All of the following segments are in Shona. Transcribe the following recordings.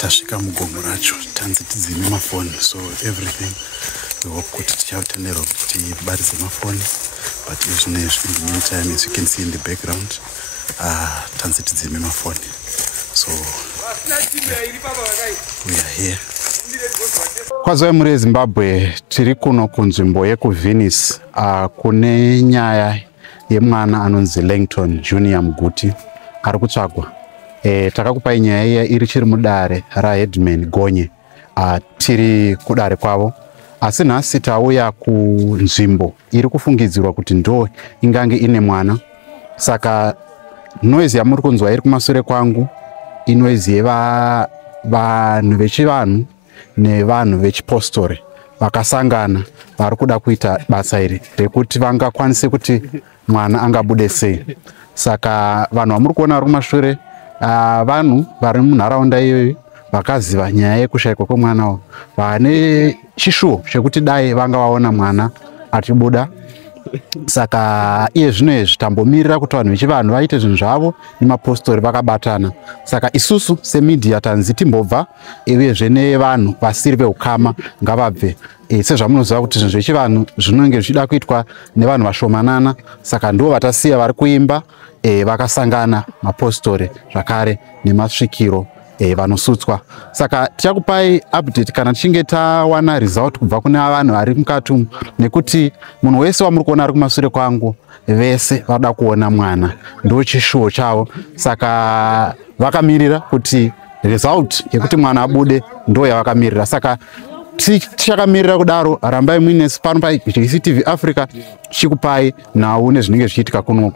tasvika mugomo racho tanzi tidzime mafoni, so everything we hope kuti tichatenderwa kuti tibaridze mafoni, but izvinezvi in the meantime, as you can see in the background, tanzi tidzime mafoni, so we are here. Kwazoi muri Zimbabwe, tiri kuno kunzvimbo yekuVenice, kune nyaya yemwana anonzi Langton Junior Muguti ari kutsvagwa. Takakupai nyaya iya iri chiri mudare raHeadman Gonye, tiri kudare kwavo. Asi nhasi tauya kunzvimbo iri kufungidzirwa kuti ndo ingange ine mwana. Saka noise yamuri kunzwa iri kumashure kwangu inoise yevanhu vechivanhu nevanhu vechipostori vakasangana vari kuda kuita basa iri rekuti vangakwanise kuti mwana angabude sei. Saka vanhu vamuri kuona vari kumashure vanhu vari munharaunda iyoyo vakaziva nyaya yekushayikwa kwemwana, vane chishuwo chekuti dai vanga vaona mwana achibuda. Saka iye zvinoizvi tambomirira kuti vanhu vechivanhu vaite zvinhu zvavo nemapostori vakabatana. Saka isusu semedia tanzi timbobva uyezve nevanhu vasiri veukama ngavabve. Sezvamunoziva kuti zvinhu zvechivanhu zvinenge zvichida kuitwa nevanhu vashomanana, saka ndo vatasiya vari kuimba vakasangana mapostori zvakare nemasvikiro vanosutswa. Saka tichakupai update kana tichinge tawana result kubva kune vanhu vari mukati, nekuti munhu wese wamuri kuona ari kumashure kwangu vese vada kuona mwana, ndo chishuwo chavo. Saka vakamirira kuti result yekuti mwana abude ndo yavakamirira. Saka tichakamirira kudaro, rambai muinesu pano paJCTV Africa chikupai nhau nezvinenge zvichiitika kuno.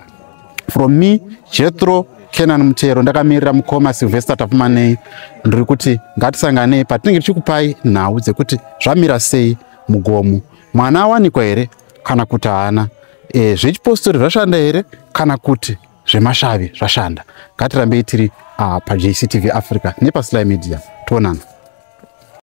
From me, Jethro Kenan Mutero, ndakamirira mukoma Sylvester Tafumanei, ndiri kuti ngatisanganei patinenge tichikupai nhau dzekuti zvamira sei mugomo, mwana awanikwa here kana kuti haana, zvechipostori zvashanda here kana kuti zvemashavi zvashanda. Ngatirambei tiri paJCTV Africa nepaSly Media. Tonana.